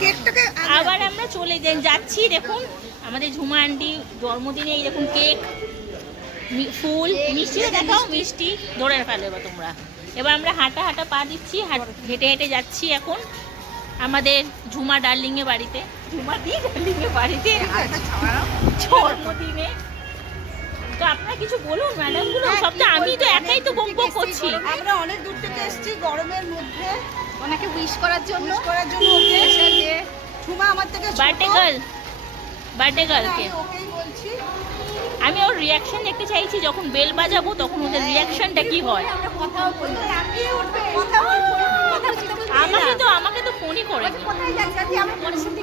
কেকটাকে আবার আমরা চলে যাচ্ছি। দেখুন আমাদের ঝুমা আন্টি জন্মদিনে এই দেখুন কেক, ফুল, মিষ্টি দেখাও, মিষ্টি ধরে ফেলো এবার তোমরা। এবার আমরা হাঁটা হাঁটা পা দিচ্ছি, হেঁটে হেঁটে যাচ্ছি এখন আমাদের ঝুমা ডার্লিংয়ের বাড়িতে, ঝুমা দি ডার্লিংয়ের বাড়িতে জন্মদিনে। তো আপনারা কিছু বলুন ম্যাডামগুলো, সব তো আমি তো একাই তো বক বক করছি। আমরা অনেক দূর থেকে এসেছি গরমের মধ্যে ওনাকে উইশ করার জন্য ওকে ঝুমা আমার থেকে বার্থডে গার্লকে ওকেই বলছি। আমি ওর রিয়াকশন দেখতে চাইছি, যখন বেল বাজাবো তখন ওদের রিয়াকশনটা কি হয়। আমরা কথাও বলবো, কথা বলবো। আমাকে তো ফোনই করেনি। কোথায় যাচ্ছি আমরা পরিস্থিতি